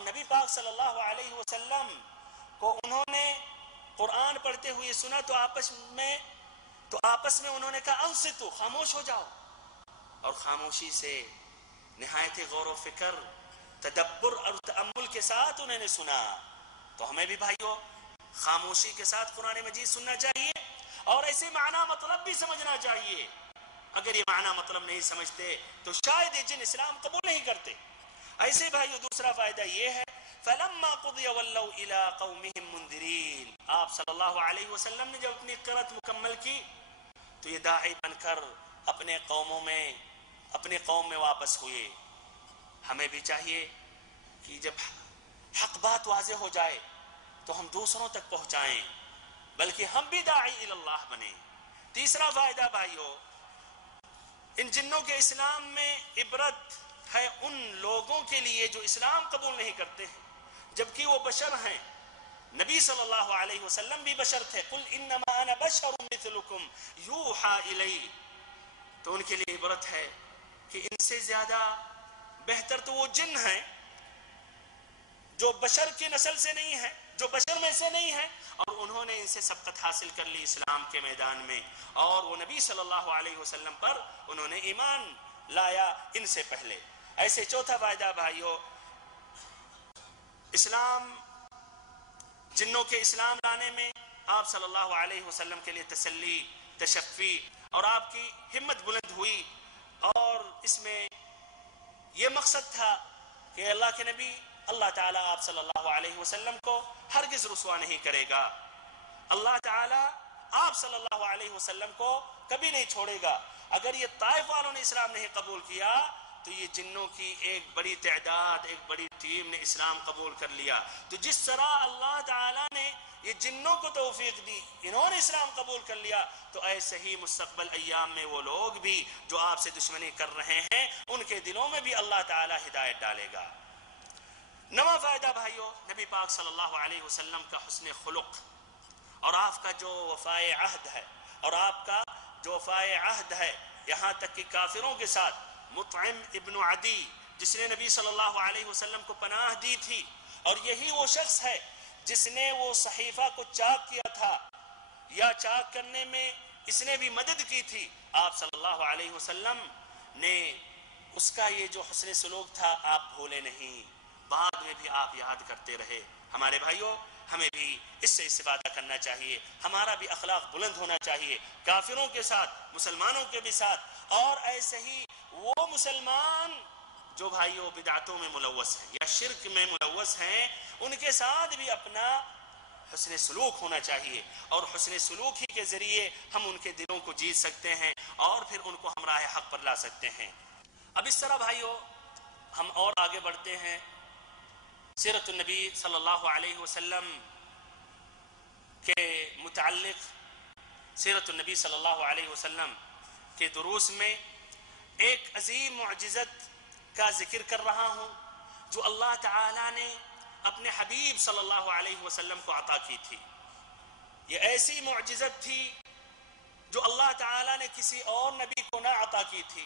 اور نبی پاک صلی اللہ علیہ وسلم کو انہوں نے قرآن پڑھتے ہوئے سنا تو آپس میں انہوں نے کہا انصتو، خاموش ہو جاؤ، اور خاموشی سے نہایت غور و فکر، تدبر اور تأمل کے ساتھ انہوں نے سنا۔ تو ہمیں بھی بھائیو خاموشی کے ساتھ قرآن مجید سننا چاہیے اور ایسے معنی مطلب بھی سمجھنا چاہیے۔ اگر یہ معنی مطلب نہیں سمجھتے تو شاید یہ جن اسلام قبول نہیں کرتے۔ ایسے بھائیو دوسرا فائدہ یہ ہے فَلَمَّا قُضِيَ وَلَّوْا إِلَىٰ قَوْمِهِمْ مُنذِرِينَ، آپ صلی اللہ علیہ وسلم نے جب اپنی قرأت مکمل کی تو یہ داعی بن کر اپنے قوم میں واپس ہوئے۔ ہمیں بھی چاہیے کہ جب حق بات واضح ہو جائے تو ہم دوسروں تک پہنچائیں، بلکہ ہم بھی داعی اللہ بنیں۔ تیسرا فائدہ بھائیو، ان جنوں کے اسلام میں عبرت ہے ان لوگوں کے لیے جو اسلام قبول نہیں کرتے ہیں جبکہ وہ بشر ہیں۔ نبی صلی اللہ علیہ وسلم بھی بشر تھے، قل انما انا بشر مثلکم یوحا الی، تو ان کے لیے عبرت ہے کہ ان سے زیادہ بہتر تو وہ جن ہیں جو بشر کی نسل سے نہیں ہیں، جو بشر میں سے نہیں ہیں، اور انہوں نے ان سے سبقت حاصل کر لی اسلام کے میدان میں، اور وہ نبی صلی اللہ علیہ وسلم پر انہوں نے ایمان لایا ان سے پہلے۔ ایسے چوتھا فائدہ بھائیو، اسلام، جنوں کے اسلام لانے میں آپ صلی اللہ علیہ وسلم کے لیے تسلی، تشفی اور آپ کی ہمت بلند ہوئی، اور اس میں یہ مقصد تھا کہ اللہ کے نبی، اللہ تعالیٰ آپ صلی اللہ علیہ وسلم کو ہرگز رسوا نہیں کرے گا، اللہ تعالیٰ آپ صلی اللہ علیہ وسلم کو کبھی نہیں چھوڑے گا۔ اگر یہ طائف والوں نے اسلام نہیں قبول کیا تو یہ جنوں کی ایک بڑی تعداد، ایک بڑی ٹیم نے اسلام قبول کر لیا۔ تو جس طرح اللہ تعالیٰ نے یہ جنوں کو توفیق دی، انہوں نے اسلام قبول کر لیا، تو ایسے ہی مستقبل ایام میں وہ لوگ بھی جو آپ سے دشمنی کر رہے ہیں ان کے دلوں میں بھی اللہ تعالیٰ ہدایت ڈالے گا۔ نواں فائدہ بھائیو، نبی پاک صلی اللہ علیہ وسلم کا حسن خلق اور آپ کا جو وفائے عہد ہے، یہاں تک کہ کافروں کے ساتھ مطعم ابن عدی جس نے نبی صلی اللہ علیہ وسلم کو پناہ دی تھی، اور یہی وہ شخص ہے جس نے وہ صحیفہ کو چاک کیا تھا، یا چاک کرنے میں اس نے بھی مدد کی تھی، آپ صلی اللہ علیہ وسلم نے اس کا یہ جو حسن سلوک تھا آپ بھولے نہیں، بعد میں بھی آپ یاد کرتے رہے۔ ہمارے بھائیوں، ہمیں بھی اس سے استفادہ کرنا چاہیے، ہمارا بھی اخلاق بلند ہونا چاہیے، کافروں کے ساتھ، مسلمانوں کے بھی ساتھ، اور ایسے ہی وہ مسلمان جو بھائیوں بدعتوں میں ملوث ہیں یا شرک میں ملوث ہیں ان کے ساتھ بھی اپنا حسن سلوک ہونا چاہیے، اور حسن سلوک ہی کے ذریعے ہم ان کے دلوں کو جیت سکتے ہیں اور پھر ان کو ہم راہ حق پر لا سکتے ہیں۔ اب اس طرح بھائیوں ہم اور آگے بڑھتے ہیں، سیرت النبی صلی اللہ علیہ وسلم کے متعلق سیرت النبی صلی اللہ علیہ وسلم کے دروس میں ایک عظیم معجزت کا ذکر کر رہا ہوں جو اللہ تعالیٰ نے اپنے حبیب صلی اللہ علیہ وسلم کو عطا کی تھی۔ یہ ایسی معجزت تھی جو اللہ تعالیٰ نے کسی اور نبی کو نہ عطا کی تھی،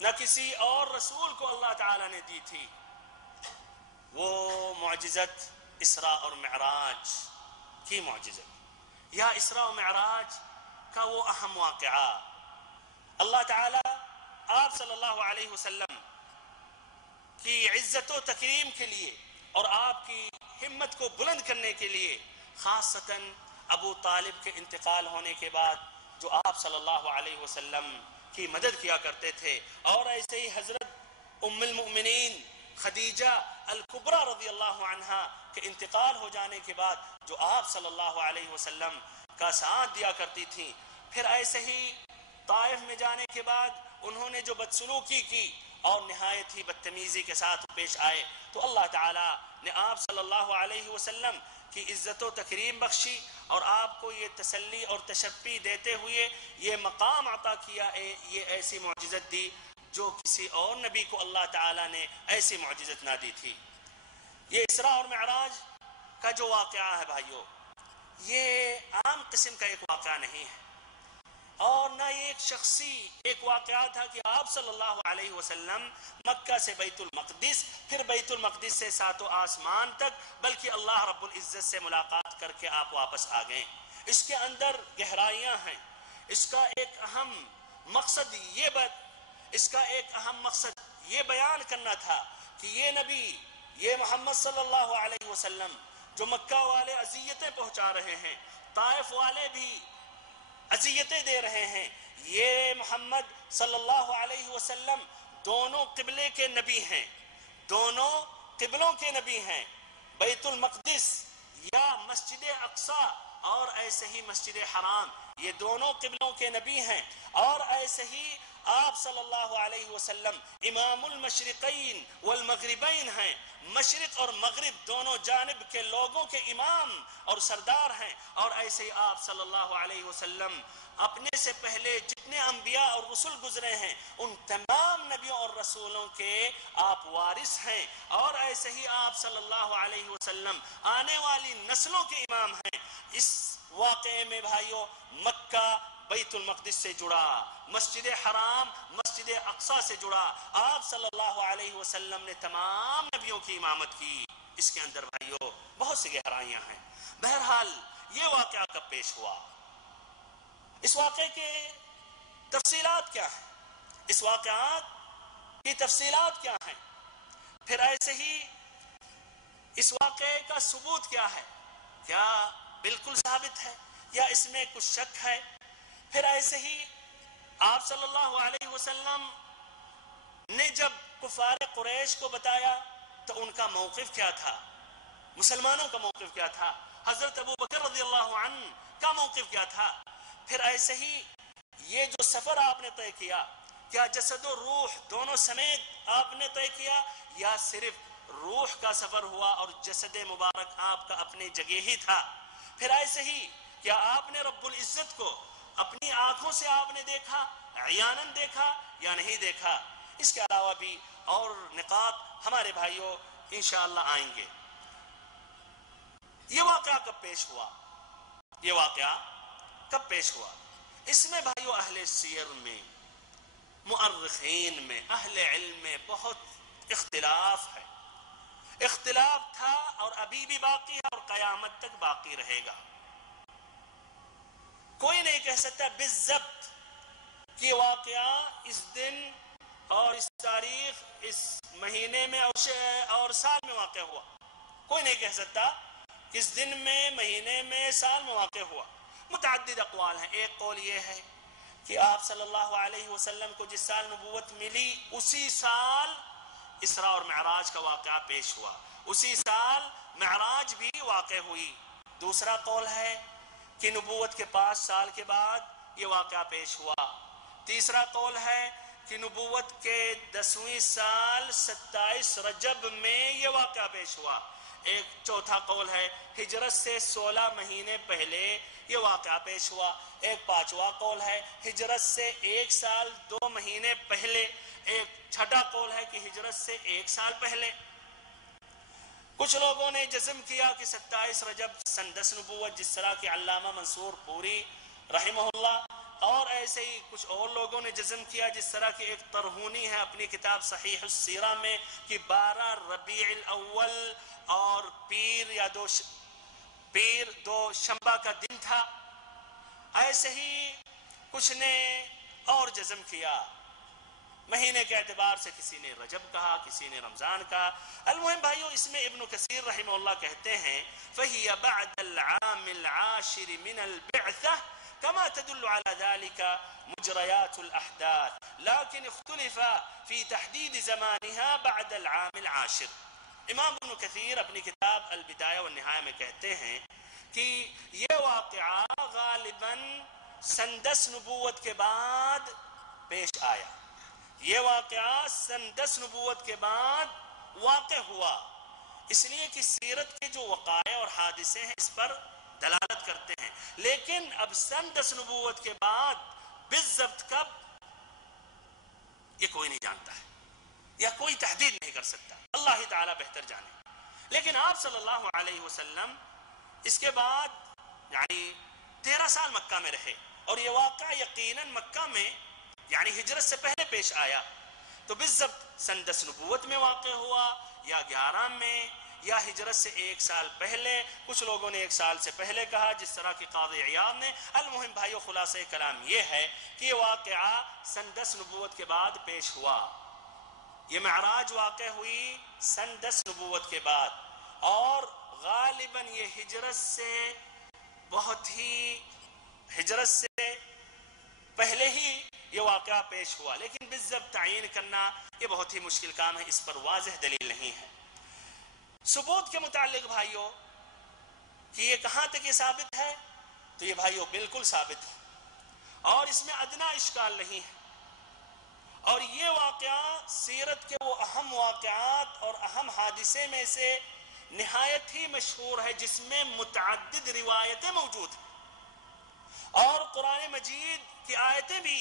نہ کسی اور رسول کو اللہ تعالیٰ نے دی تھی۔ وہ معجزت اسراء اور معراج کی معجزت، یا اسراء و معراج کا وہ اہم واقعہ، اللہ تعالیٰ آپ صلی اللہ علیہ وسلم کی عزت و تکریم کے لیے اور آپ کی ہمت کو بلند کرنے کے لیے خاصتاً ابو طالب کے انتقال ہونے کے بعد جو آپ صلی اللہ علیہ وسلم کی مدد کیا کرتے تھے، اور ایسے ہی حضرت ام المؤمنین خدیجہ الکبریٰ رضی اللہ عنہا کے انتقال ہو جانے کے بعد جو آپ صلی اللہ علیہ وسلم کا ساتھ دیا کرتی تھی، پھر ایسے ہی طائف میں جانے کے بعد انہوں نے جو بدسلوکی کی اور نہایت ہی بدتمیزی کے ساتھ پیش آئے، تو اللہ تعالیٰ نے آپ صلی اللہ علیہ وسلم کی عزت و تکریم بخشی اور آپ کو یہ تسلی اور تشفی دیتے ہوئے یہ مقام عطا کیا، یہ ایسی معجزت دی جو کسی اور نبی کو اللہ تعالیٰ نے ایسی معجزت نہ دی تھی۔ یہ اسراء اور معراج کا جو واقعہ ہے بھائیو، یہ عام قسم کا ایک واقعہ نہیں ہے، اور نہ ایک شخصی ایک واقعہ تھا کہ آپ صلی اللہ علیہ وسلم مکہ سے بیت المقدس، پھر بیت المقدس سے ساتوں آسمان تک، بلکہ اللہ رب العزت سے ملاقات کر کے آپ واپس آ گئے۔ اس کے اندر گہرائیاں ہیں، اس کا ایک اہم مقصد یہ بیان کرنا تھا کہ یہ نبی، یہ محمد صلی اللہ علیہ وسلم جو مکہ والے اذیتیں پہنچا رہے ہیں، طائف والے بھی اذیتیں دے رہے ہیں، یہ محمد صلی اللہ علیہ وسلم دونوں قبلے کے نبی ہیں، دونوں قبلوں کے نبی ہیں، بیت المقدس یا مسجد اقصی اور ایسے ہی مسجد حرام، یہ دونوں قبلوں کے نبی ہیں، اور ایسے ہی آپ صلی اللہ علیہ وسلم امام المشرقین والمغربین ہیں، مشرق اور مغرب دونوں جانب کے لوگوں کے امام اور سردار ہیں، اور ایسے ہی آپ صلی اللہ علیہ وسلم اپنے سے پہلے جتنے انبیاء اور رسول گزرے ہیں ان تمام نبیوں اور رسولوں کے آپ وارث ہیں، اور ایسے ہی آپ صلی اللہ علیہ وسلم آنے والی نسلوں کے امام ہیں۔ اس واقعے میں بھائیوں مکہ بیت المقدس سے جڑا، مسجد حرام مسجد اقصی سے جڑا، آپ صلی اللہ علیہ وسلم نے تمام نبیوں کی امامت کی۔ اس کے اندر بھائیوں بہت سی گہرائیاں ہیں۔ بہرحال یہ واقعہ کب پیش ہوا، اس واقعے کے تفصیلات کیا ہیں، اس واقعات کی تفصیلات کیا ہیں، پھر ایسے ہی اس واقعے کا ثبوت کیا ہے، کیا بالکل ثابت ہے یا اس میں کچھ شک ہے، پھر ایسے ہی آپ صلی اللہ علیہ وسلم نے جب کفار قریش کو بتایا تو ان کا موقف کیا تھا، مسلمانوں کا موقف کیا تھا، حضرت ابو بکر رضی اللہ عنہ کا موقف کیا تھا، پھر ایسے ہی یہ جو سفر آپ نے طے کیا، کیا جسد و روح دونوں سمیت آپ نے طے کیا یا صرف روح کا سفر ہوا اور جسد مبارک آپ کا اپنی جگہ ہی تھا، پھر ایسے ہی کیا آپ نے رب العزت کو اپنی آنکھوں سے آپ نے دیکھا، عیاناً دیکھا یا نہیں دیکھا، اس کے علاوہ بھی اور نقاط ہمارے بھائیوں انشاءاللہ آئیں گے۔ یہ واقعہ کب پیش ہوا، یہ واقعہ کب پیش ہوا، اس میں بھائیوں اہل سیر میں، مؤرخین میں، اہل علم میں بہت اختلاف ہے، اختلاف تھا اور ابھی بھی باقی ہے اور قیامت تک باقی رہے گا۔ کوئی نہیں کہہ سکتا بالضبط کہ واقعہ اس دن اور اس تاریخ اس مہینے میں اور سال میں واقع ہوا، کوئی نہیں کہہ سکتا کس دن میں، مہینے میں، سال میں واقع ہوا۔ متعدد اقوال ہیں۔ ایک قول یہ ہے کہ آپ صلی اللہ علیہ وسلم کو جس سال نبوت ملی اسی سال اسراء اور معراج کا واقعہ پیش ہوا، اسی سال معراج بھی واقع ہوئی۔ دوسرا قول ہے کہ نبوت کے 5 سال کے بعد یہ واقعہ پیش ہوا۔ تیسرا قول ہے کہ نبوت کے 10ویں سال 27 رجب میں یہ واقعہ پیش ہوا۔ ایک چوتھا قول ہے ہجرت سے 16 مہینے پہلے یہ واقعہ پیش ہوا۔ ایک پانچواں قول ہے ہجرت سے 1 سال 2 مہینے پہلے۔ ایک چھٹا قول ہے کہ ہجرت سے 1 سال پہلے۔ کچھ لوگوں نے جزم کیا کہ 27 رجب سن 10 نبوت، جس طرح کہ علامہ منصور پوری رحمہ اللہ، اور ایسے ہی کچھ اور لوگوں نے جزم کیا جس طرح کہ ایک ترہونی ہے اپنی کتاب صحیح السیرہ میں کہ 12 ربیع الاول اور پیر دو شنبہ کا دن تھا۔ ایسے ہی کچھ نے اور جزم کیا، مہینے کے اعتبار سے کسی نے رجب کہا، کسی نے رمضان کہا۔ المہم بھائیوں اس میں ابن کثیر رحمہ اللہ کہتے ہیں فَهِيَ بَعْدَ الْعَامِ الْعَاشِرِ مِنَ الْبِعْثَةِ كما تدل على ذلك مجريات الأحداث لكن اختلف في تحديد زمانها بعد العام العاشر۔ امام ابن کثیر اپنی کتاب البدایہ والنہایہ میں کہتے ہیں کہ یہ واقعہ غالباً سن 10 نبوت کے بعد پیش آیا، یہ واقعہ سن 10 نبوت کے بعد واقع ہوا، اس لیے کہ سیرت کے جو وقائع اور حادثے ہیں اس پر دلالت کرتے ہیں، لیکن اب سن 10 نبوت کے بعد بالضبط کب یہ کوئی نہیں جانتا ہے یا کوئی تحدید نہیں کر سکتا، اللہ ہی تعالی بہتر جانے۔ لیکن آپ صلی اللہ علیہ وسلم اس کے بعد یعنی 13 سال مکہ میں رہے، اور یہ واقعہ یقیناً مکہ میں یعنی ہجرت سے پہلے پیش آیا، تو بالضبط سن 10 نبوت میں واقع ہوا یا 11 میں یا ہجرت سے 1 سال پہلے، کچھ لوگوں نے 1 سال سے پہلے کہا جس طرح کی قاضی عیاض نے۔ المہم بھائیو خلاصہ کلام یہ ہے کہ یہ واقعہ سن 10 نبوت کے بعد پیش ہوا، یہ معراج واقع ہوئی سن 10 نبوت کے بعد، اور غالباً یہ ہجرت سے پہلے ہی یہ واقعہ پیش ہوا، لیکن بالضبط تعین کرنا یہ بہت ہی مشکل کام ہے، اس پر واضح دلیل نہیں ہے۔ ثبوت کے متعلق بھائیوں کہ یہ کہاں تک یہ ثابت ہے، تو یہ بھائیوں بالکل ثابت ہے اور اس میں ادنا اشکال نہیں ہے، اور یہ واقعہ سیرت کے وہ اہم واقعات اور اہم حادثے میں سے نہایت ہی مشہور ہے جس میں متعدد روایتیں موجود ہیں اور قرآن مجید کی آیتیں بھی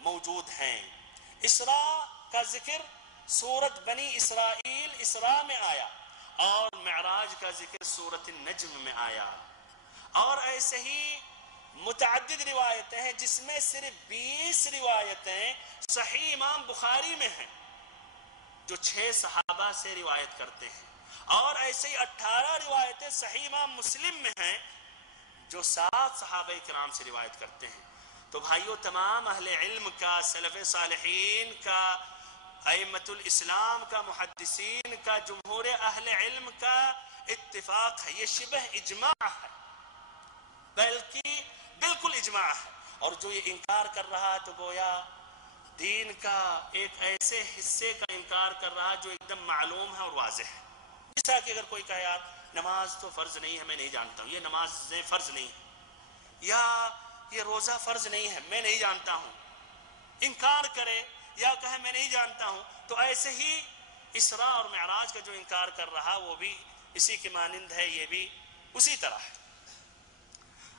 موجود ہیں۔ اسراء کا ذکر سورت بنی اسرائیل اسراء میں آیا اور معراج کا ذکر سورت النجم میں آیا، اور ایسے ہی متعدد روایتیں ہیں جس میں صرف 20 روایتیں صحیح امام بخاری میں ہیں جو 6 صحابہ سے روایت کرتے ہیں، اور ایسے ہی 18 روایتیں صحیح امام مسلم میں ہیں جو 7 صحابہ کرام سے روایت کرتے ہیں۔ تو بھائیو تمام اہل علم کا، سلف صالحین کا، ائمۃ الاسلام کا، محدثین کا، جمہور اہل علم کا اتفاق ہے، یہ شبہ اجماع ہے، بلکہ بالکل اجماع ہے، اور جو یہ انکار کر رہا ہے تو گویا دین کا ایک ایسے حصے کا انکار کر رہا ہے جو ایک دم معلوم ہے اور واضح ہے۔ جس طرح کہ اگر کوئی کہے یار نماز تو فرض نہیں ہے، میں نہیں جانتا ہوں، یہ نمازیں فرض نہیں ہے، یا یہ روزہ فرض نہیں ہے، میں نہیں جانتا ہوں، انکار کرے یا کہے میں نہیں جانتا ہوں، تو ایسے ہی اسراء اور معراج کا جو انکار کر رہا وہ بھی اسی کے مانند ہے، یہ بھی اسی طرح ہے۔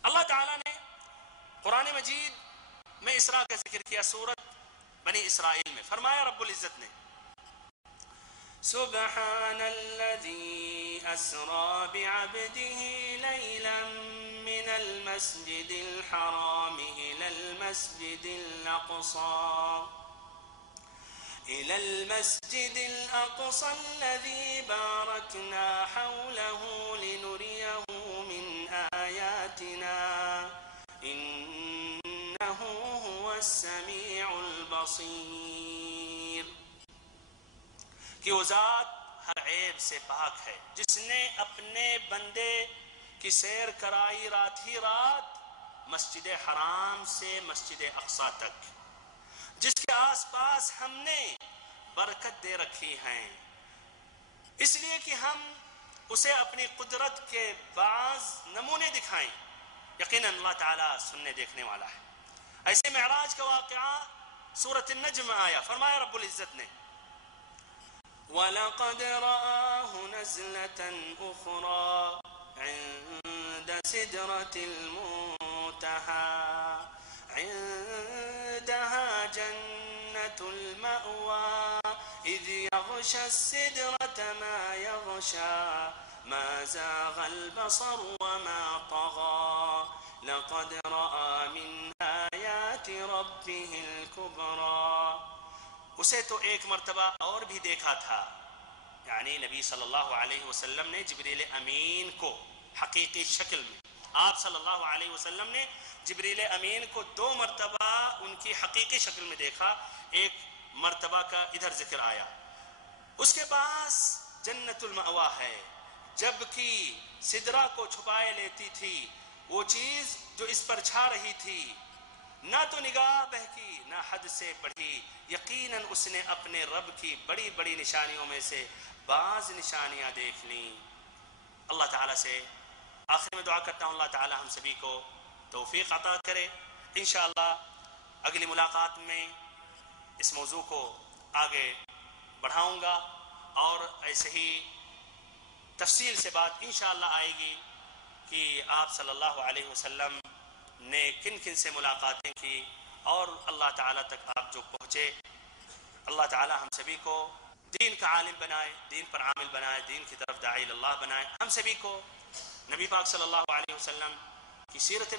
اللہ تعالیٰ نے قرآن مجید میں اسراء کا ذکر کیا سورت بنی اسرائیل میں، فرمایا رب العزت نے سبحان الذي أسرى بعبده ليلا من المسجد الحرام إلى المسجد الأقصى الذي باركنا حوله لنريه من آياتنا إنه هو السميع البصير، کہ وہ ذات ہر عیب سے پاک ہے جس نے اپنے بندے کی سیر کرائی رات ہی رات مسجد حرام سے مسجد اقصی تک، جس کے آس پاس ہم نے برکت دے رکھی ہیں، اس لیے کہ ہم اسے اپنی قدرت کے بعض نمونے دکھائیں، یقیناً اللہ تعالیٰ سننے دیکھنے والا ہے۔ ایسے معراج کا واقعہ سورۃ النجم میں آیا، فرمایا رب العزت نے وَلَقَدْ رَآهُ نَزْلَةً أُخْرَى عِندَ سِدْرَةِ الْمُنتَهَى عِندَهَا جَنَّةُ الْمَأْوَى إِذْ يَغْشَى السِّدْرَةَ مَا يَغْشَى مَا زَاغَ الْبَصَرُ وَمَا طَغَى لَقَدْ رَآ مِنْ آيَاتِ رَبِّهِ الْكُبْرَى۔ اسے تو ایک مرتبہ اور بھی دیکھا تھا، یعنی نبی صلی اللہ علیہ وسلم نے جبریل امین کو حقیقی شکل میں، آپ صلی اللہ علیہ وسلم نے جبریل امین کو 2 مرتبہ ان کی حقیقی شکل میں دیکھا، ایک مرتبہ کا ادھر ذکر آیا۔ اس کے پاس جنت المأوا ہے، جبکہ سدرہ کو چھپائے لیتی تھی وہ چیز جو اس پر چھا رہی تھی، نہ تو نگاہ بہکی نہ حد سے بڑھی، یقیناً اس نے اپنے رب کی بڑی بڑی نشانیوں میں سے بعض نشانیاں دیکھ لیں۔ اللہ تعالیٰ سے آخر میں دعا کرتا ہوں اللہ تعالیٰ ہم سبھی کو توفیق عطا کرے۔ انشاءاللہ اگلی ملاقات میں اس موضوع کو آگے بڑھاؤں گا اور ایسے ہی تفصیل سے بات انشاءاللہ آئے گی کہ آپ صلی اللہ علیہ وسلم نے کن کن سے ملاقاتیں کی اور اللہ تعالیٰ تک آپ جو پہنچے۔ اللہ تعالیٰ ہم سبھی کو دین کا عالم بنائے، دین پر عامل بنائے، دین کی طرف داعی اللہ بنائے، ہم سبھی کو نبی پاک صلی اللہ علیہ وسلم کی سیرت